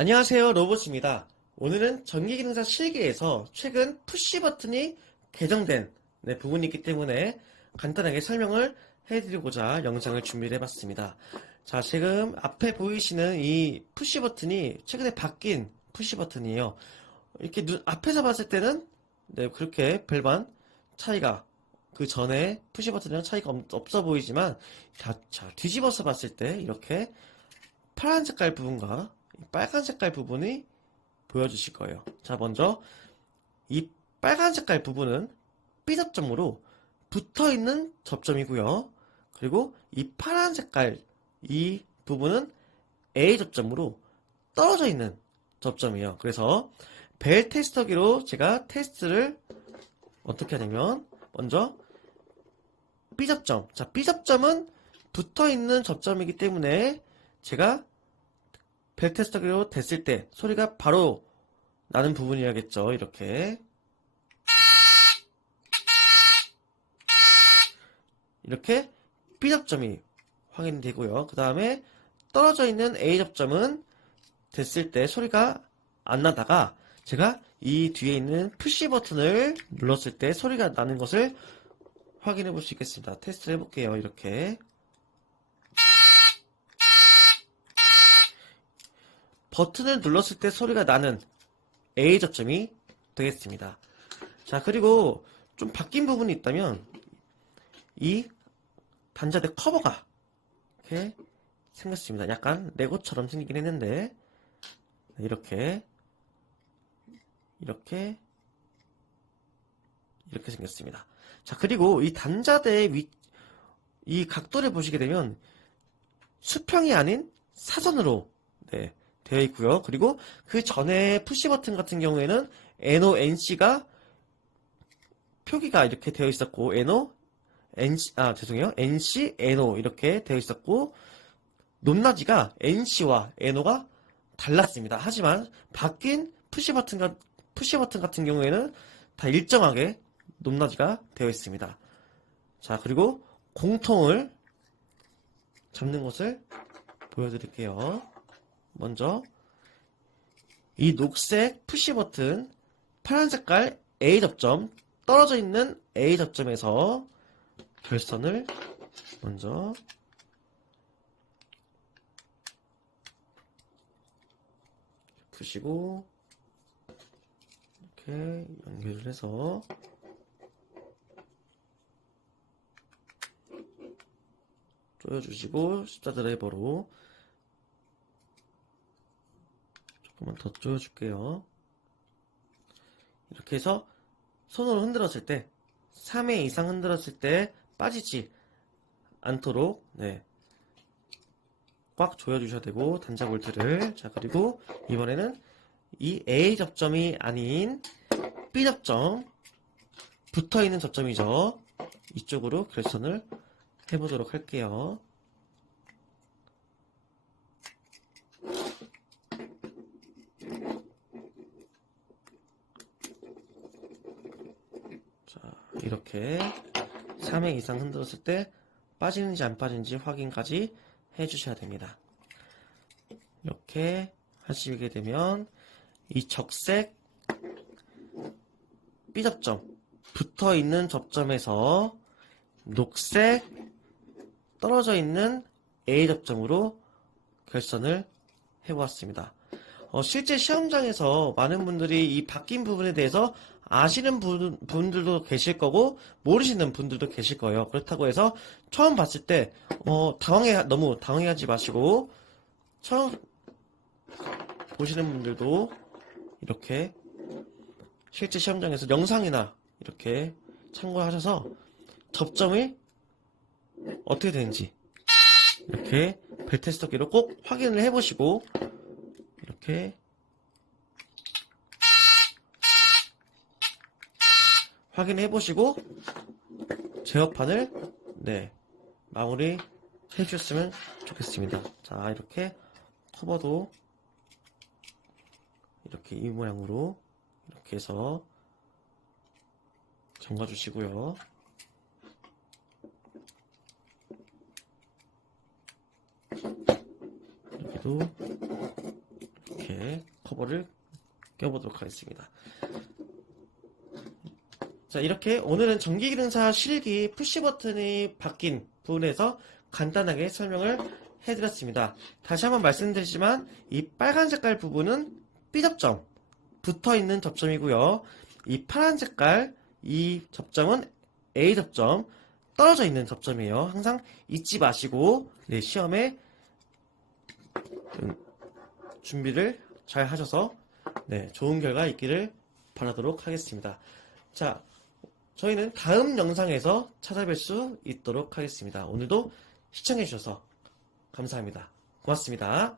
안녕하세요 로봇입니다. 오늘은 전기기능사 실기에서 최근 푸시 버튼이 개정된 네, 부분이 있기 때문에 간단하게 설명을 해드리고자 영상을 준비를 해봤습니다. 자 지금 앞에 보이시는 이 푸시 버튼이 최근에 바뀐 푸시 버튼이에요. 이렇게 눈 앞에서 봤을 때는 네, 그렇게 별반 차이가 그 전에 푸시 버튼이랑 차이가 없- 없어 보이지만 자, 자, 뒤집어서 봤을 때 이렇게 파란 색깔 부분과 이 빨간 색깔 부분이 보여주실 거예요. 자, 먼저 이 빨간 색깔 부분은 B 접점으로 붙어 있는 접점이고요. 그리고 이 파란 색깔 이 부분은 A 접점으로 떨어져 있는 접점이에요. 그래서 벨 테스터기로 제가 테스트를 어떻게 하냐면 먼저 B 접점. 자, B 접점은 붙어 있는 접점이기 때문에 제가 벨 테스터기로 됐을 때 소리가 바로 나는 부분이야겠죠. 이렇게. 이렇게 B 접점이 확인이 되고요. 그 다음에 떨어져 있는 A 접점은 됐을 때 소리가 안 나다가 제가 이 뒤에 있는 푸시 버튼을 눌렀을 때 소리가 나는 것을 확인해 볼 수 있겠습니다. 테스트를 해볼게요. 이렇게. 버튼을 눌렀을 때 소리가 나는 A 접점이 되겠습니다. 자, 그리고 좀 바뀐 부분이 있다면 이 단자대 커버가 이렇게 생겼습니다. 약간 레고처럼 생기긴 했는데 이렇게 이렇게 이렇게 생겼습니다. 자, 그리고 이 단자대의 위, 이 각도를 보시게 되면 수평이 아닌 사선으로 네, 되어 있고요. 그리고 그 전에 푸시 버튼 같은 경우에는 NO, NC가 표기가 이렇게 되어 있었고 NO, NC, 아, 죄송해요. NC, NO 이렇게 되어 있었고 높낮이가 NC와 NO가 달랐습니다. 하지만 바뀐 푸시 버튼, 가- 푸시 버튼 같은 경우에는 다 일정하게 높낮이가 되어 있습니다. 자, 그리고 공통을 잡는 것을 보여드릴게요. 먼저 이 녹색 푸시 버튼 파란 색깔 A 접점 떨어져 있는 A 접점에서 결선을 먼저 푸시고 이렇게 연결을 해서 조여주시고 십자 드라이버로 조금만 더 조여줄게요. 이렇게 해서 손으로 흔들었을 때 3회 이상 흔들었을 때 빠지지 않도록 네. 꽉 조여주셔야 되고 단자 볼트를 자 그리고 이번에는 이 A 접점이 아닌 B 접점 붙어 있는 접점이죠. 이쪽으로 결선을 해보도록 할게요. 자, 이렇게 3회 이상 흔들었을 때 빠지는지 안 빠지는지 확인까지 해주셔야 됩니다. 이렇게 하시게 되면 이 적색 B접점 붙어 있는 접점에서 녹색 떨어져 있는 A 접점으로 결선을 해보았습니다. 어, 실제 시험장에서 많은 분들이 이 바뀐 부분에 대해서 아시는 분, 분들도 계실 거고 모르시는 분들도 계실 거예요. 그렇다고 해서 처음 봤을 때 어, 당황해 너무 당황하지 마시고 처음 보시는 분들도 이렇게 실제 시험장에서 영상이나 이렇게 참고하셔서 접점이 어떻게 되는지 이렇게 벨테스터기로 꼭 확인을 해보시고 이렇게 확인해 보시고 제어판을 네 마무리 해주셨으면 좋겠습니다. 자 이렇게 커버도 이렇게 이 모양으로 이렇게 해서 잠가 주시고요. 여기도 이렇게 이렇게 커버를 껴보도록 하겠습니다. 자, 이렇게 오늘은 전기기능사 실기 푸시 버튼이 바뀐 부분에서 간단하게 설명을 해드렸습니다. 다시 한번 말씀드리지만 이 빨간 색깔 부분은 B접점 붙어 있는 접점이고요. 이 파란 색깔 이 접점은 A 접점 떨어져 있는 접점이에요. 항상 잊지 마시고 네, 시험에 음, 준비를 잘 하셔서 네, 좋은 결과 있기를 바라도록 하겠습니다. 자, 저희는 다음 영상에서 찾아뵐 수 있도록 하겠습니다. 오늘도 시청해주셔서 감사합니다. 고맙습니다.